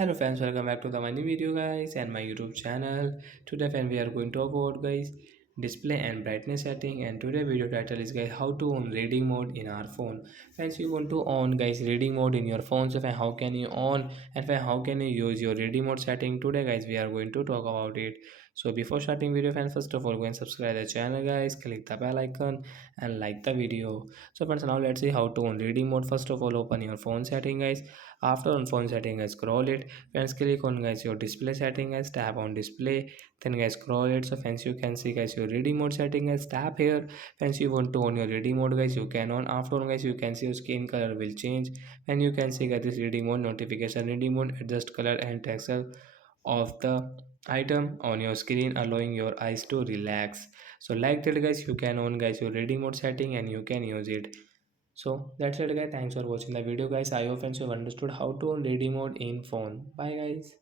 Hello fans, welcome back to the my new video guys and my YouTube channel. Today we are going to talk about guys display and brightness setting, and today video title is guys how to on reading mode in our phone. Fans, you want to on guys reading mode in your phone, so how can you on and how can you use your reading mode setting? Today guys we are going to talk about it. So before starting video fans, first of all go and subscribe the channel guys, click the bell icon and like the video. So friends, now let's see how to on reading mode. First of all open your phone setting guys. After on phone setting guys, scroll it. Friends, click on guys your display setting guys, tap on display, then guys scroll it. So friends, you can see guys your reading mode setting guys, tap here. Friends, you want to on your reading mode guys, you can on. After on guys, you can see your screen color will change, and you can see guys this reading mode notification reading mode adjust color and texture of the item on your screen, allowing your eyes to relax. So like that guys, you can on guys your reading mode setting and you can use it. So that's it guys, thanks for watching the video guys. I hope friends you have understood how to on ready mode in phone. Bye guys.